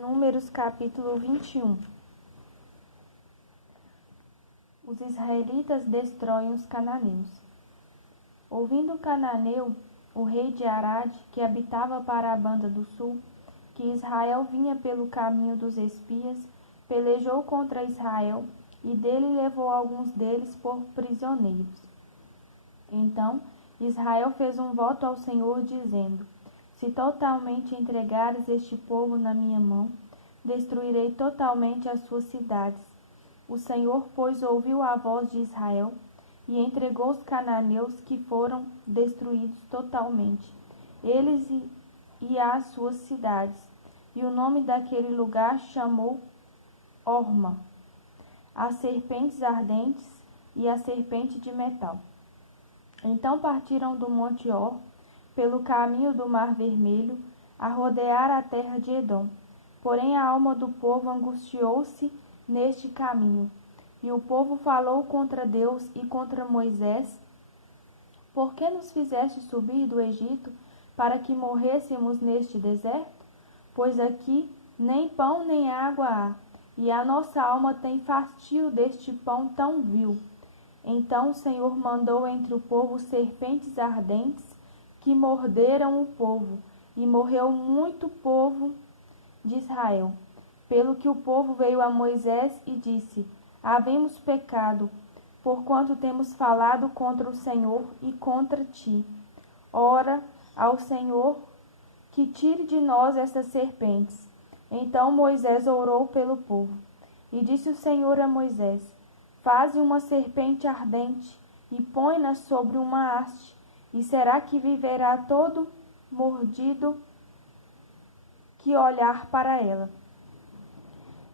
Números capítulo 21. Os israelitas destroem os cananeus. Ouvindo o cananeu, o rei de Arade, que habitava para a banda do sul, que Israel vinha pelo caminho dos espias, pelejou contra Israel e dele levou alguns deles por prisioneiros. Então Israel fez um voto ao Senhor, dizendo: se totalmente entregares este povo na minha mão, destruirei totalmente as suas cidades. O Senhor, pois, ouviu a voz de Israel e entregou os cananeus, que foram destruídos totalmente, eles e as suas cidades. E o nome daquele lugar chamou Horma, as serpentes ardentes e a serpente de metal. Então partiram do Monte Hor, pelo caminho do Mar Vermelho, a rodear a terra de Edom. Porém a alma do povo angustiou-se neste caminho. E o povo falou contra Deus e contra Moisés: por que nos fizeste subir do Egito, para que morrêssemos neste deserto? Pois aqui nem pão nem água há, e a nossa alma tem fastio deste pão tão vil. Então o Senhor mandou entre o povo serpentes ardentes, que morderam o povo, e morreu muito povo de Israel. Pelo que o povo veio a Moisés e disse: havemos pecado, porquanto temos falado contra o Senhor e contra ti. Ora ao Senhor que tire de nós estas serpentes. Então Moisés orou pelo povo. E disse o Senhor a Moisés: faze uma serpente ardente e põe-na sobre uma haste, e será que viverá todo mordido que olhar para ela.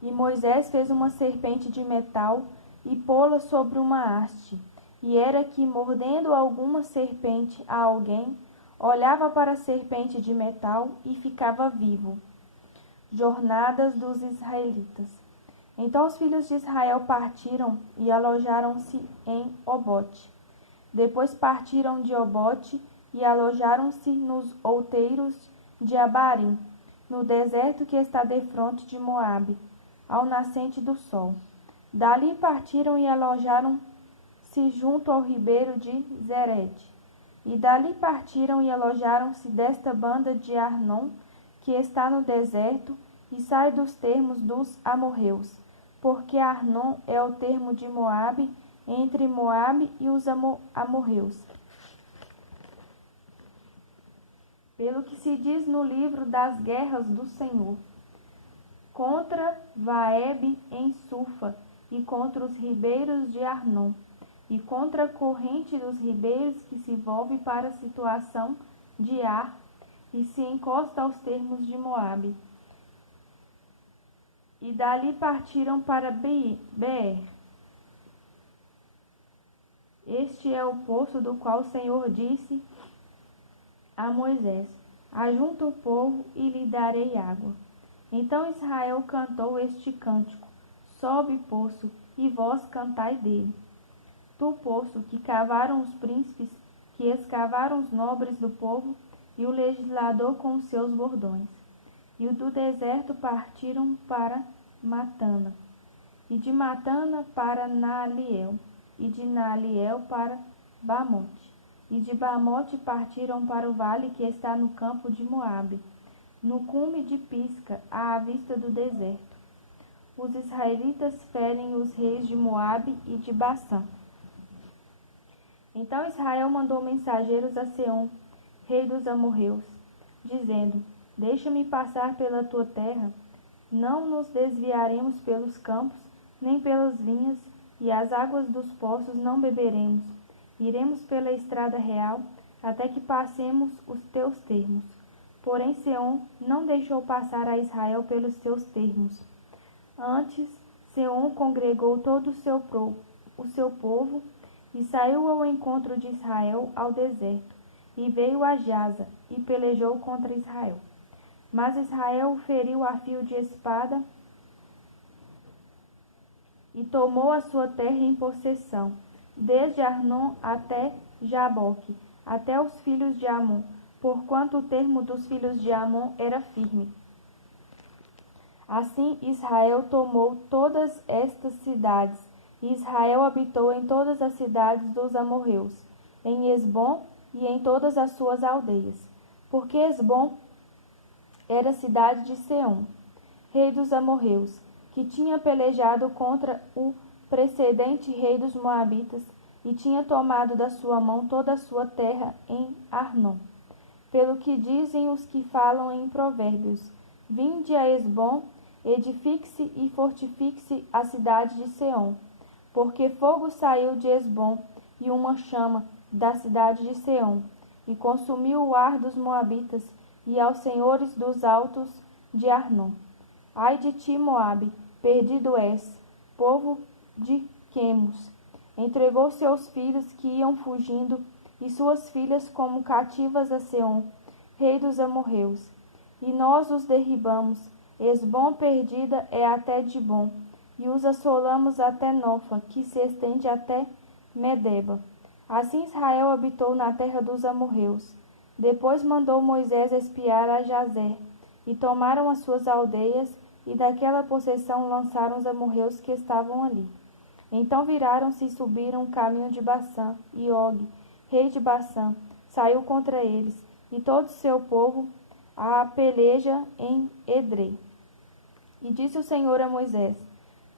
E Moisés fez uma serpente de metal e pô-la sobre uma haste. E era que, mordendo alguma serpente a alguém, olhava para a serpente de metal e ficava vivo. Jornadas dos israelitas. Então os filhos de Israel partiram e alojaram-se em Obote. Depois partiram de Obote e alojaram-se nos outeiros de Abarim, no deserto que está defronte de Moabe, ao nascente do sol. Dali partiram e alojaram-se junto ao ribeiro de Zered. E dali partiram e alojaram-se desta banda de Arnon, que está no deserto, e sai dos termos dos amorreus, porque Arnon é o termo de Moabe, entre Moabe e os amorreus. Pelo que se diz no livro das guerras do Senhor, contra Vaebe em Sufa, e contra os ribeiros de Arnon, e contra a corrente dos ribeiros que se volve para a situação de Ar, e se encosta aos termos de Moabe. E dali partiram para Beer. Este é o poço do qual o Senhor disse a Moisés: ajunta o povo e lhe darei água. Então Israel cantou este cântico: sobe, poço, e vós cantai dele. Tu, poço, que cavaram os príncipes, que escavaram os nobres do povo, e o legislador com os seus bordões. E o do deserto partiram para Matana, e de Matana para Naaliel, e de Naaliel para Bamote. E de Bamote partiram para o vale que está no campo de Moabe, no cume de Pisca, à vista do deserto. Os israelitas ferem os reis de Moabe e de Bassã. Então Israel mandou mensageiros a Seom, rei dos amorreus, dizendo: deixa-me passar pela tua terra, não nos desviaremos pelos campos, nem pelas vinhas, e as águas dos poços não beberemos. Iremos pela estrada real, até que passemos os teus termos. Porém Seom não deixou passar a Israel pelos seus termos. Antes, Seom congregou todo o seu povo, e saiu ao encontro de Israel ao deserto, e veio a Jaza, e pelejou contra Israel. Mas Israel o feriu a fio de espada, e tomou a sua terra em possessão, desde Arnon até Jaboque, até os filhos de Amon, porquanto o termo dos filhos de Amon era firme. Assim Israel tomou todas estas cidades, e Israel habitou em todas as cidades dos amorreus, em Hesbom e em todas as suas aldeias. Porque Hesbom era cidade de Seom, rei dos amorreus, que tinha pelejado contra o precedente rei dos moabitas, e tinha tomado da sua mão toda a sua terra em Arnon. Pelo que dizem os que falam em provérbios: vinde a Hesbom, edifique-se e fortifique-se a cidade de Seom, porque fogo saiu de Hesbom e uma chama da cidade de Seom, e consumiu o ar dos moabitas e aos senhores dos altos de Arnon. Ai de ti, Moabe, perdido és, povo de Quemos. Entregou seus filhos que iam fugindo e suas filhas como cativas a Seom, rei dos amorreus. E nós os derribamos. Hesbom perdida é até Dibom, e os assolamos até Nofa, que se estende até Medeba. Assim Israel habitou na terra dos amorreus. Depois mandou Moisés espiar a Jazer, e tomaram as suas aldeias, e daquela possessão lançaram os amorreus que estavam ali. Então viraram-se e subiram o caminho de Bassã, e Og, rei de Bassã, saiu contra eles, e todo o seu povo a peleja em Edrei. E disse o Senhor a Moisés: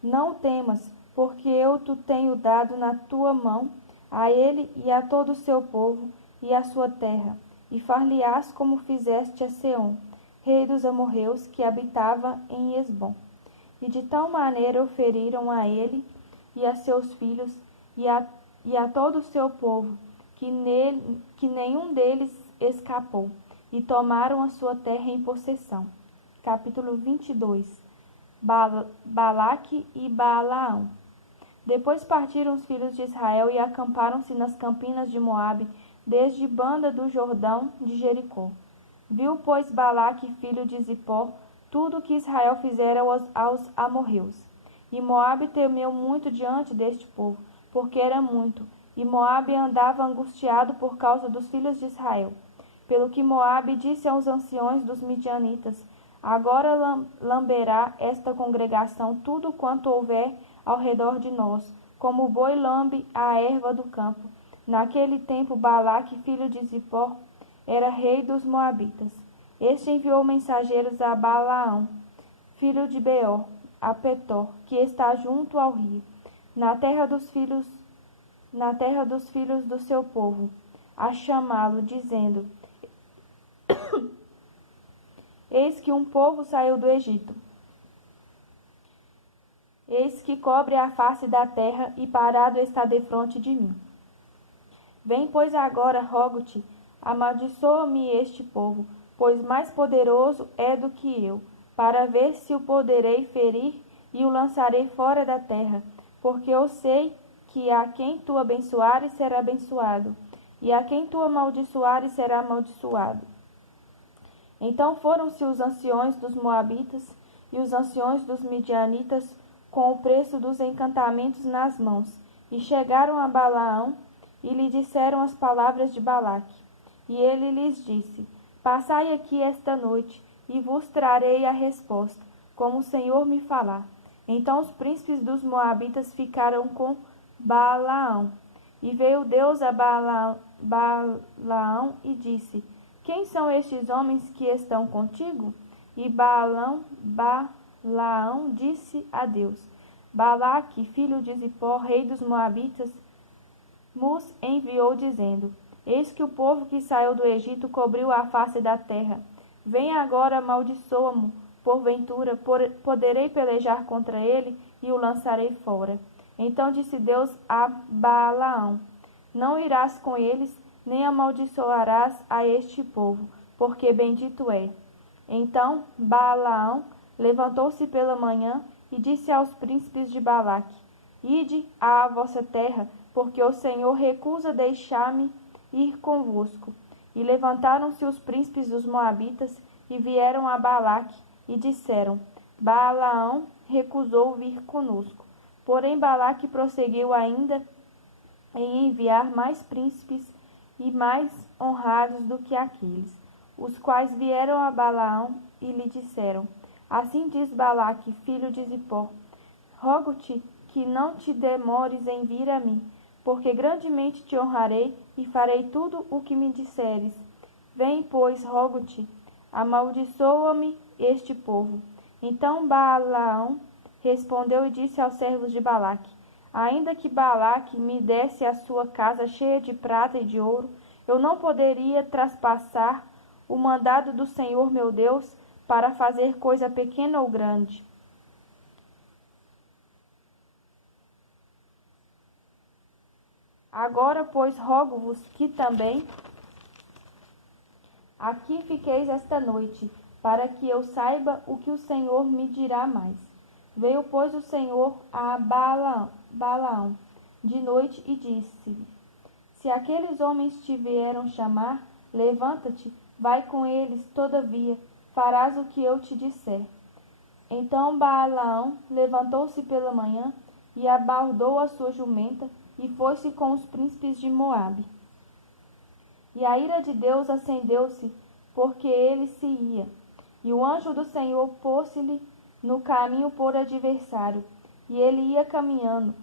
não temas, porque eu te tenho dado na tua mão a ele e a todo o seu povo e a sua terra, e far-lhe-ás como fizeste a Seom, rei dos amorreus, que habitava em Hesbom. E de tal maneira o feriram a ele e a seus filhos e a todo o seu povo, que nenhum deles escapou, e tomaram a sua terra em possessão. Capítulo 22. Balaque e Balaão. Depois partiram os filhos de Israel e acamparam-se nas campinas de Moabe, desde Banda do Jordão de Jericó. Viu, pois, Balaque, filho de Zippor, tudo o que Israel fizera aos amorreus. E Moabe temeu muito diante deste povo, porque era muito, e Moabe andava angustiado por causa dos filhos de Israel. Pelo que Moabe disse aos anciões dos midianitas: agora lamberá esta congregação tudo quanto houver ao redor de nós, como o boi lambe a erva do campo. Naquele tempo Balaque, filho de Zippor, era rei dos moabitas. Este enviou mensageiros a Balaão, filho de Beor, a Petor, que está junto ao rio, na terra dos filhos do seu povo, a chamá-lo, dizendo: eis que um povo saiu do Egito. Eis que cobre a face da terra, e parado está defronte de mim. Vem, pois, agora, rogo-te, amaldiçoa-me este povo, pois mais poderoso é do que eu, para ver se o poderei ferir e o lançarei fora da terra, porque eu sei que a quem tu abençoares será abençoado, e a quem tu amaldiçoares será amaldiçoado. Então foram-se os anciões dos moabitas e os anciões dos midianitas com o preço dos encantamentos nas mãos, e chegaram a Balaão e lhe disseram as palavras de Balaque. E ele lhes disse: passai aqui esta noite, e vos trarei a resposta, como o Senhor me falar. Então os príncipes dos moabitas ficaram com Balaão. E veio Deus a Balaão e disse: quem são estes homens que estão contigo? E Balaão disse a Deus: Balaque, filho de Zippor, rei dos moabitas, nos enviou dizendo: eis que o povo que saiu do Egito cobriu a face da terra. Venha agora, amaldiçoa-mo, porventura poderei pelejar contra ele e o lançarei fora. Então disse Deus a Balaão: não irás com eles, nem amaldiçoarás a este povo, porque bendito é. Então Balaão levantou-se pela manhã e disse aos príncipes de Balaque: ide à vossa terra, porque o Senhor recusa deixar-me ir convosco. E levantaram-se os príncipes dos moabitas e vieram a Balaque e disseram: Balaão recusou vir conosco. Porém Balaque prosseguiu ainda em enviar mais príncipes e mais honrados do que aqueles, os quais vieram a Balaão e lhe disseram: Assim diz Balaque, filho de Zippor: rogo-te que não te demores em vir a mim, porque grandemente te honrarei e farei tudo o que me disseres. Vem, pois, rogo-te, amaldiçoa-me este povo. Então Balaão respondeu e disse aos servos de Balaque: ainda que Balaque me desse a sua casa cheia de prata e de ouro, eu não poderia traspassar o mandado do Senhor meu Deus para fazer coisa pequena ou grande. Agora, pois, rogo-vos que também aqui fiqueis esta noite, para que eu saiba o que o Senhor me dirá mais. Veio, pois, o Senhor a Balaão de noite e disse-lhe: se aqueles homens te vieram chamar, levanta-te, vai com eles, todavia, farás o que eu te disser. Então Balaão levantou-se pela manhã e abordou a sua jumenta e foi-se com os príncipes de Moabe. E a ira de Deus acendeu-se, porque ele se ia. E o anjo do Senhor pôs-se-lhe no caminho por adversário, e ele ia caminhando,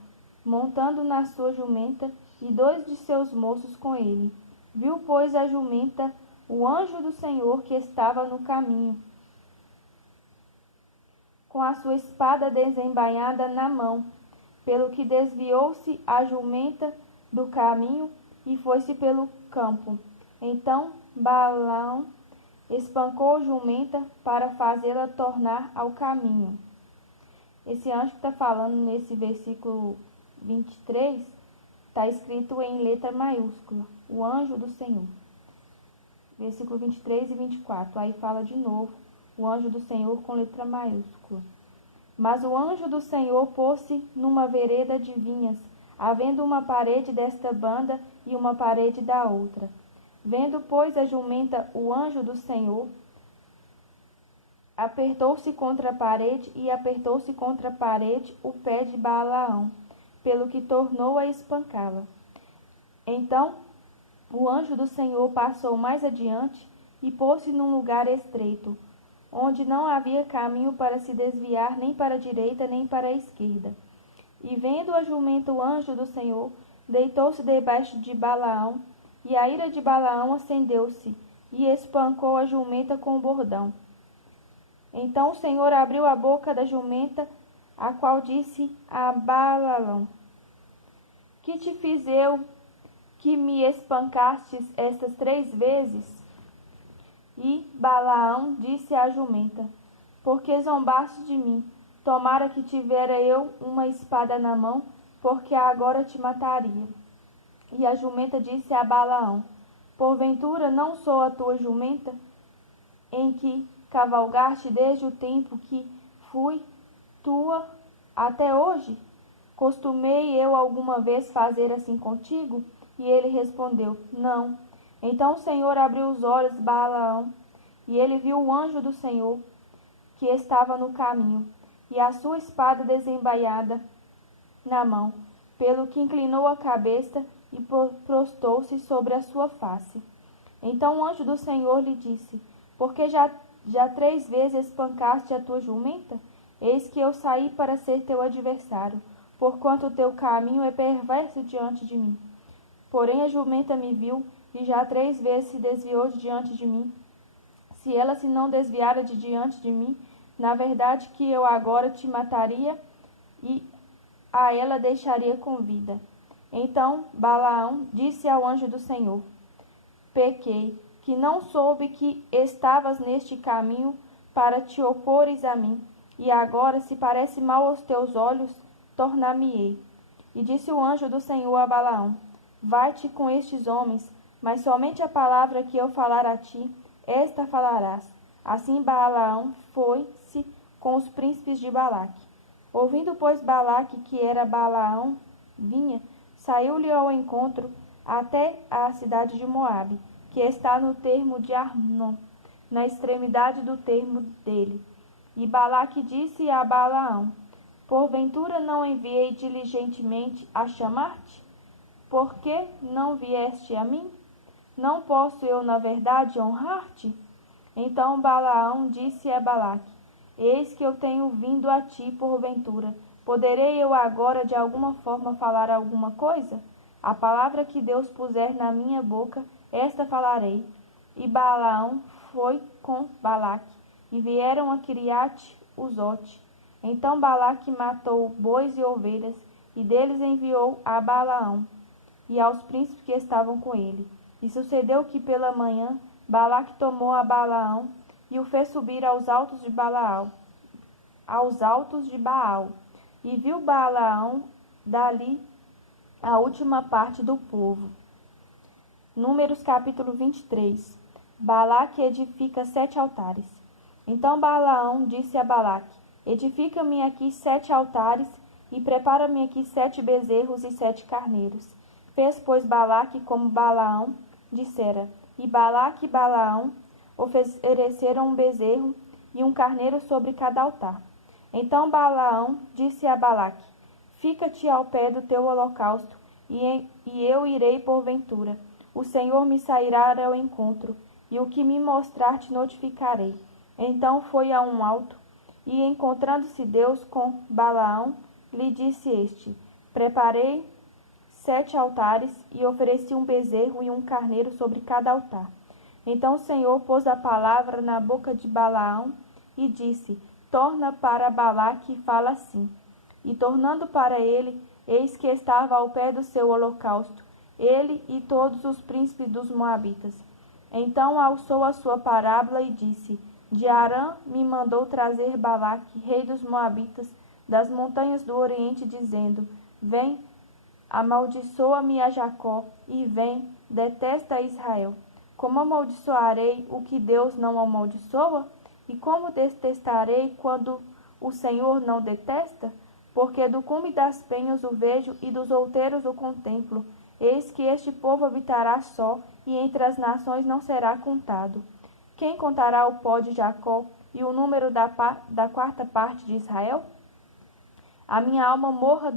montando na sua jumenta, e 2 de seus moços com ele. Viu, pois, a jumenta o anjo do Senhor que estava no caminho, com a sua espada desembainhada na mão, pelo que desviou-se a jumenta do caminho e foi-se pelo campo. Então Balaão espancou a jumenta para fazê-la tornar ao caminho. Esse anjo que está falando nesse versículo 23 está escrito em letra maiúscula, o anjo do Senhor. Versículo 23 e 24, aí fala de novo o anjo do Senhor com letra maiúscula. Mas o anjo do Senhor pôs-se numa vereda de vinhas, havendo uma parede desta banda e uma parede da outra. Vendo, pois, a jumenta o anjo do Senhor, apertou-se contra a parede e apertou-se contra a parede o pé de Balaão, pelo que tornou a espancá-la. Então o anjo do Senhor passou mais adiante e pôs-se num lugar estreito, onde não havia caminho para se desviar nem para a direita nem para a esquerda. E vendo a jumenta o anjo do Senhor, deitou-se debaixo de Balaão, e a ira de Balaão acendeu-se, e espancou a jumenta com o bordão. Então o Senhor abriu a boca da jumenta, a qual disse a Balaão: que te fiz eu, que me espancastes estas 3 vezes? E Balaão disse à jumenta: porque zombaste de mim? Tomara que tivera eu uma espada na mão, porque agora te mataria. E a jumenta disse a Balaão: porventura não sou a tua jumenta, em que cavalgaste desde o tempo que fui tua até hoje? Costumei eu alguma vez fazer assim contigo? E ele respondeu: não. Então o Senhor abriu os olhos de Balaão, e ele viu o anjo do Senhor, que estava no caminho, e a sua espada desembainhada na mão, pelo que inclinou a cabeça e prostou-se sobre a sua face. Então o anjo do Senhor lhe disse: porque já 3 vezes espancaste a tua jumenta? Eis que eu saí para ser teu adversário, porquanto o teu caminho é perverso diante de mim. Porém a jumenta me viu, e já 3 vezes se desviou de diante de mim. Se ela se não desviara de diante de mim, na verdade que eu agora te mataria e a ela deixaria com vida. Então Balaão disse ao anjo do Senhor: pequei, que não soube que estavas neste caminho para te opores a mim, e agora, se parece mal aos teus olhos, tornar-me-ei. E disse o anjo do Senhor a Balaão: vai-te com estes homens, mas somente a palavra que eu falar a ti, esta falarás. Assim Balaão foi-se com os príncipes de Balaque. Ouvindo, pois, Balaque que era Balaão vinha, saiu-lhe ao encontro até a cidade de Moabe, que está no termo de Arnon, na extremidade do termo dele. E Balaque disse a Balaão: porventura não enviei diligentemente a chamar-te? Por que não vieste a mim? Não posso eu, na verdade, honrar-te? Então Balaão disse a Balaque: Eis que eu tenho vindo a ti porventura. Poderei eu agora de alguma forma falar alguma coisa? A palavra que Deus puser na minha boca, esta falarei. E Balaão foi com Balaque, e vieram a Quiriate-Uzote. Então Balaque matou bois e ovelhas, e deles enviou a Balaão e aos príncipes que estavam com ele. E sucedeu que pela manhã Balaque tomou a Balaão e o fez subir aos altos de Baal. E viu Balaão dali a última parte do povo. Números capítulo 23. Balaque edifica 7 altares. Então Balaão disse a Balaque: Edifica-me aqui 7 altares e prepara-me aqui 7 bezerros e 7 carneiros. Fez, pois, Balaque como Balaão dissera. E Balaque e Balaão ofereceram um bezerro e um carneiro sobre cada altar. Então Balaão disse a Balaque: Fica-te ao pé do teu holocausto, e eu irei porventura. O Senhor me sairá ao encontro, e o que me mostrar te notificarei. Então foi a um alto, e encontrando-se Deus com Balaão, lhe disse este: Preparei 7 altares, e ofereci um bezerro e um carneiro sobre cada altar. Então o Senhor pôs a palavra na boca de Balaão, e disse: Torna para Balaque e fala assim. E tornando para ele, eis que estava ao pé do seu holocausto, ele e todos os príncipes dos Moabitas. Então alçou a sua parábola e disse: De Arã me mandou trazer Balaque, rei dos Moabitas, das montanhas do Oriente, dizendo: Vem, amaldiçoa-me a Jacó, e vem, detesta a Israel. Como amaldiçoarei o que Deus não amaldiçoa? E como detestarei quando o Senhor não detesta? Porque do cume das penhas o vejo e dos outeiros o contemplo. Eis que este povo habitará só, e entre as nações não será contado. Quem contará o pó de Jacó e o número da 4ª parte de Israel? A minha alma morra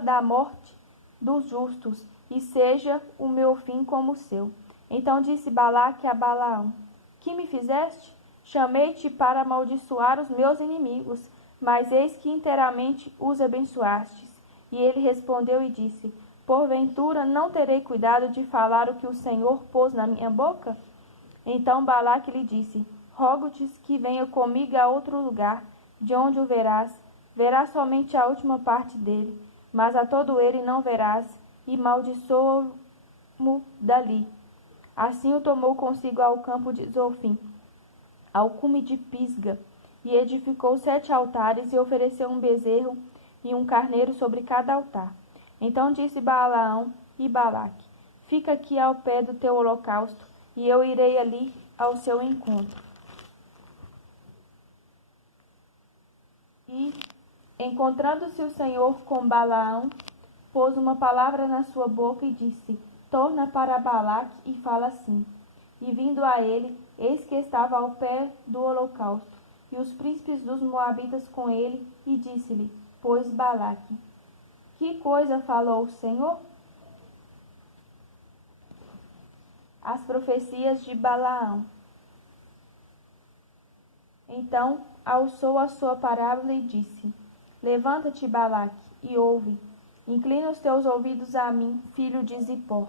da morte dos justos, e seja o meu fim como o seu. Então disse Balaque a Balaão: Que me fizeste? Chamei-te para amaldiçoar os meus inimigos, mas eis que inteiramente os abençoastes. E ele respondeu e disse: Porventura não terei cuidado de falar o que o Senhor pôs na minha boca? Então Balaque lhe disse: Rogo-te que venha comigo a outro lugar, de onde o verás. Verás somente a última parte dele, mas a todo ele não verás, e maldiçoa-mo dali. Assim o tomou consigo ao campo de Zofim, ao cume de Pisga, e edificou 7 altares, e ofereceu um bezerro e um carneiro sobre cada altar. Então disse Balaão e Balaque: Fica aqui ao pé do teu holocausto, e eu irei ali ao seu encontro. E, encontrando-se o Senhor com Balaão, pôs uma palavra na sua boca e disse: Torna para Balaque e fala assim. E vindo a ele, eis que estava ao pé do holocausto, e os príncipes dos Moabitas com ele, e disse-lhe, pois Balaque: Que coisa falou o Senhor? As profecias de Balaão. Então alçou a sua parábola e disse: Levanta-te, Balaque, e ouve. Inclina os teus ouvidos a mim, filho de Zippor.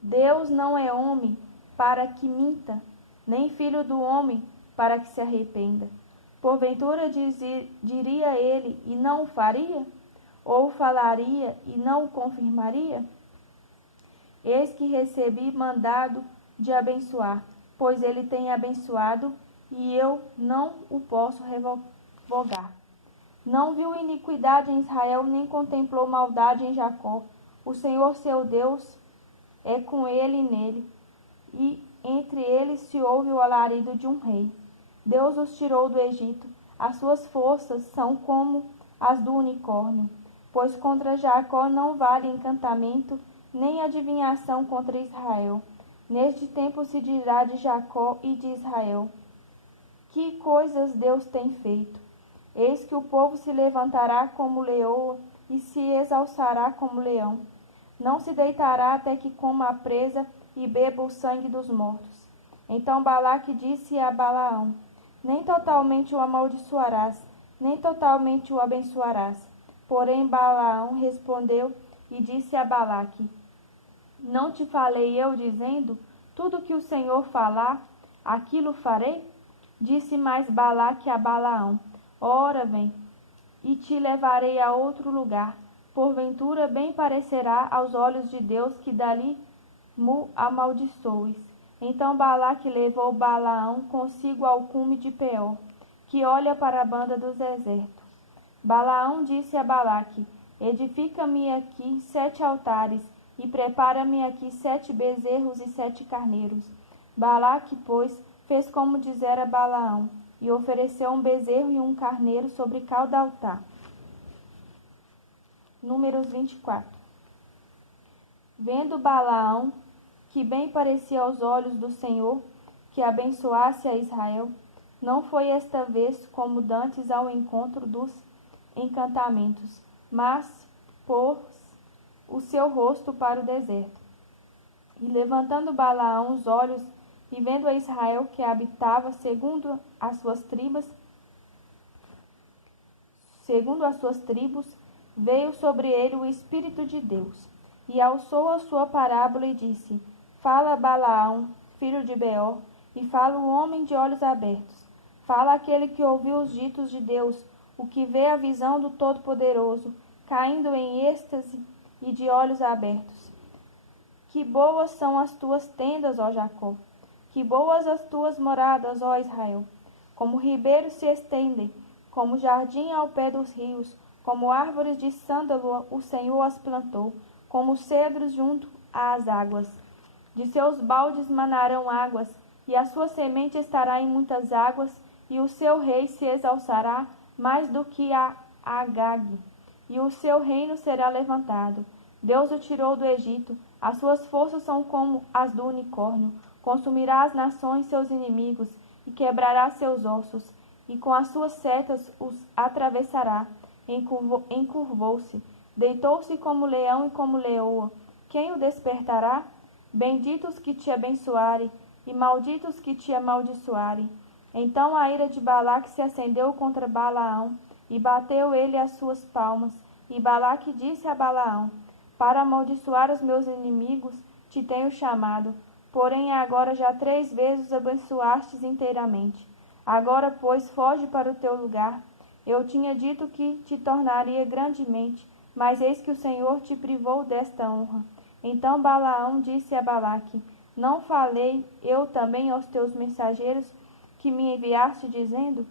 Deus não é homem para que minta, nem filho do homem para que se arrependa. Porventura diria ele e não o faria? Ou falaria e não o confirmaria? Eis que recebi mandado de abençoar, pois ele tem abençoado, e eu não o posso revogar. Não viu iniquidade em Israel, nem contemplou maldade em Jacó. O Senhor seu Deus é com ele e nele, e entre eles se ouve o alarido de um rei. Deus os tirou do Egito, as suas forças são como as do unicórnio. Pois contra Jacó não vale encantamento, nem adivinhação contra Israel. Neste tempo se dirá de Jacó e de Israel: Que coisas Deus tem feito! Eis que o povo se levantará como leoa e se exalçará como leão. Não se deitará até que coma a presa e beba o sangue dos mortos. Então Balaque disse a Balaão: Nem totalmente o amaldiçoarás, nem totalmente o abençoarás. Porém Balaão respondeu e disse a Balaque: Não te falei eu, dizendo: Tudo que o Senhor falar, aquilo farei? Disse mais Balaque a Balaão: Ora, vem, e te levarei a outro lugar. Porventura bem parecerá aos olhos de Deus que dali mo amaldiçoes. Então Balaque levou Balaão consigo ao cume de Peor, que olha para a banda do deserto. Balaão disse a Balaque: Edifica-me aqui 7 altares, e prepara-me aqui 7 bezerros e 7 carneiros. Balaque, pois, fez como dizera Balaão, e ofereceu um bezerro e um carneiro sobre cada altar. Números 24. Vendo Balaão que bem parecia aos olhos do Senhor que abençoasse a Israel, não foi esta vez como dantes ao encontro dos encantamentos, mas pôs o seu rosto para o deserto. E levantando Balaão os olhos e vendo a Israel que habitava segundo as suas tribos, veio sobre ele o Espírito de Deus, e alçou a sua parábola e disse: Fala Balaão, filho de Beor, e fala o homem de olhos abertos. Fala aquele que ouviu os ditos de Deus, o que vê a visão do Todo-Poderoso, caindo em êxtase e de olhos abertos. Que boas são as tuas tendas, ó Jacó! Que boas as tuas moradas, ó Israel! Como ribeiros se estendem, como jardim ao pé dos rios, como árvores de sândalo o Senhor as plantou, como cedros junto às águas. De seus baldes manarão águas, e a sua semente estará em muitas águas, e o seu rei se exalçará mais do que a Agag, e o seu reino será levantado. Deus o tirou do Egito, as suas forças são como as do unicórnio. Consumirá as nações seus inimigos, e quebrará seus ossos, e com as suas setas os atravessará. Encurvou-se, deitou-se como leão e como leoa. Quem o despertará? Benditos que te abençoarem, e malditos que te amaldiçoarem. Então a ira de Balaque se acendeu contra Balaão, e bateu ele as suas palmas. E Balaque disse a Balaão: Para amaldiçoar os meus inimigos te tenho chamado, porém agora já 3 vezes os abençoastes inteiramente. Agora, pois, foge para o teu lugar. Eu tinha dito que te tornaria grandemente, mas eis que o Senhor te privou desta honra. Então Balaão disse a Balaque: Não falei eu também aos teus mensageiros que me enviaste, dizendo: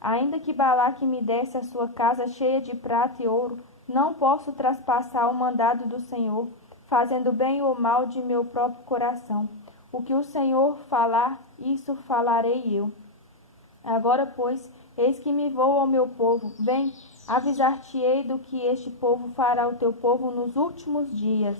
Ainda que Balaque me desse a sua casa cheia de prata e ouro, não posso traspassar o mandado do Senhor, fazendo bem ou mal de meu próprio coração. O que o Senhor falar, isso falarei eu. Agora, pois, eis que me vou ao meu povo. Vem, avisar-te-ei do que este povo fará ao teu povo nos últimos dias.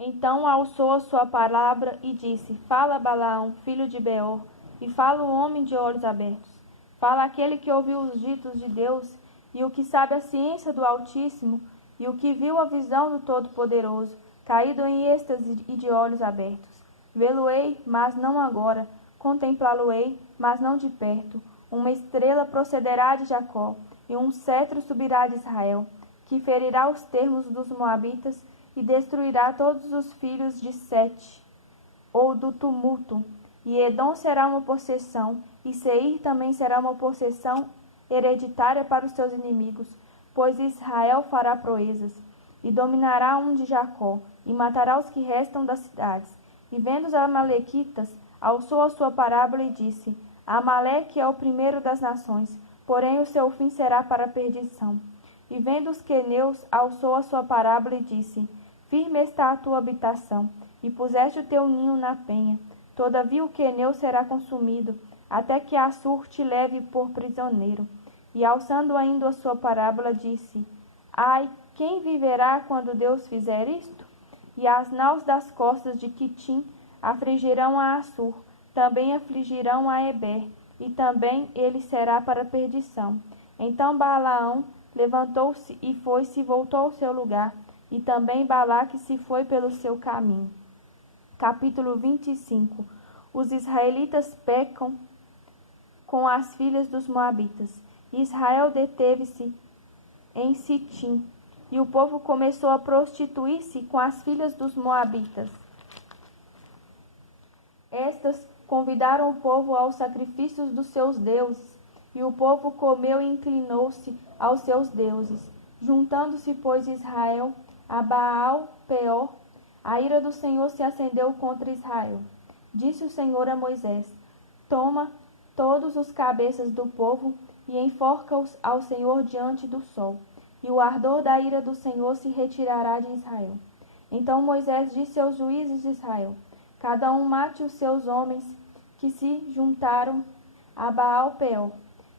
Então alçou a sua palavra e disse: Fala Balaão, filho de Beor, e fala o homem de olhos abertos. Fala aquele que ouviu os ditos de Deus, e o que sabe a ciência do Altíssimo, e o que viu a visão do Todo-Poderoso, caído em êxtase e de olhos abertos. Vê-lo-ei, mas não agora. Contemplá-lo-ei, mas não de perto. Uma estrela procederá de Jacó, e um cetro subirá de Israel, que ferirá os termos dos moabitas e destruirá todos os filhos de Sete, ou do tumulto. E Edom será uma possessão, e Seir também será uma possessão hereditária para os seus inimigos, pois Israel fará proezas, e dominará um de Jacó, e matará os que restam das cidades. E vendo os amalequitas, alçou a sua parábola e disse: Amaleque é o primeiro das nações, porém o seu fim será para a perdição. E vendo os queneus, alçou a sua parábola e disse: Firme está a tua habitação, e puseste o teu ninho na penha. Todavia o queneu será consumido, até que Assur te leve por prisioneiro. E alçando ainda a sua parábola, disse: Ai, quem viverá quando Deus fizer isto? E as naus das costas de Quitim afligirão a Assur, também afligirão a Eber, e também ele será para a perdição. Então Balaão levantou-se e foi-se e voltou ao seu lugar, e também Balaque se foi pelo seu caminho. Capítulo 25. Os israelitas pecam com as filhas dos moabitas. Israel deteve-se em Sitim, e o povo começou a prostituir-se com as filhas dos moabitas. Estas convidaram o povo aos sacrifícios dos seus deuses, e o povo comeu e inclinou-se aos seus deuses. Juntando-se, pois, Israel a Baal-peor, a ira do Senhor se acendeu contra Israel. Disse o Senhor a Moisés: Toma todos os cabeças do povo e enforca-os ao Senhor diante do sol, e o ardor da ira do Senhor se retirará de Israel. Então Moisés disse aos juízes de Israel: Cada um mate os seus homens que se juntaram a Baal-peor.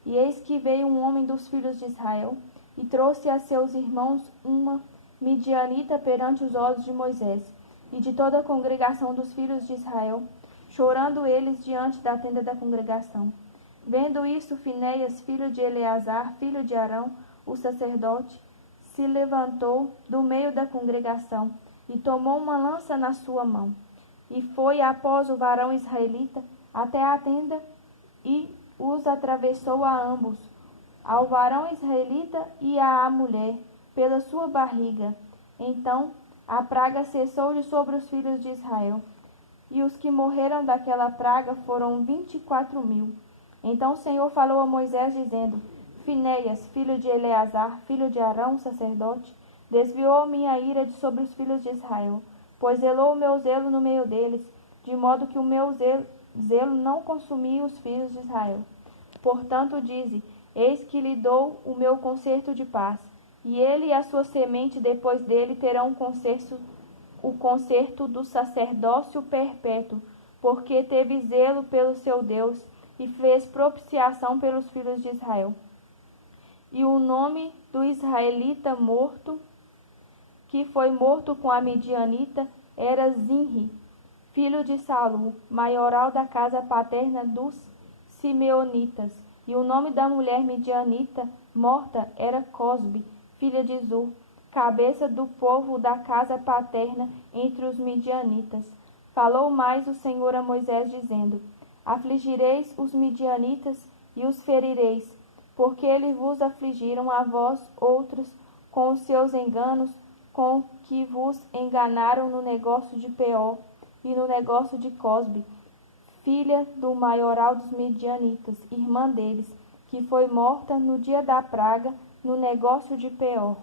E eis que veio um homem dos filhos de Israel e trouxe a seus irmãos uma midianita perante os olhos de Moisés e de toda a congregação dos filhos de Israel, chorando eles diante da tenda da congregação. Vendo isso, Finéias, filho de Eleazar, filho de Arão, o sacerdote, se levantou do meio da congregação e tomou uma lança na sua mão. E foi após o varão israelita até a tenda e os atravessou a ambos, ao varão israelita e à mulher, pela sua barriga. Então a praga cessou de sobre os filhos de Israel, e os que morreram daquela praga foram 24.000. Então o Senhor falou a Moisés, dizendo: Finéias, filho de Eleazar, filho de Arão, sacerdote, desviou minha ira de sobre os filhos de Israel, pois zelou o meu zelo no meio deles, de modo que o meu zelo não consumia os filhos de Israel. Portanto, dize: Eis que lhe dou o meu concerto de paz, e ele e a sua semente depois dele terão o concerto do sacerdócio perpétuo, porque teve zelo pelo seu Deus e fez propiciação pelos filhos de Israel. E o nome do israelita morto, que foi morto com a midianita, era Zinri, filho de Salu, maioral da casa paterna dos Simeonitas. E o nome da mulher midianita morta era Cosbe, filha de Zur, cabeça do povo da casa paterna entre os midianitas. Falou mais o Senhor a Moisés, dizendo: Afligireis os midianitas e os ferireis, porque eles vos afligiram a vós outros com os seus enganos, com que vos enganaram no negócio de Peor e no negócio de Cosbe, filha do maioral dos midianitas, irmã deles, que foi morta no dia da praga no negócio de Peor.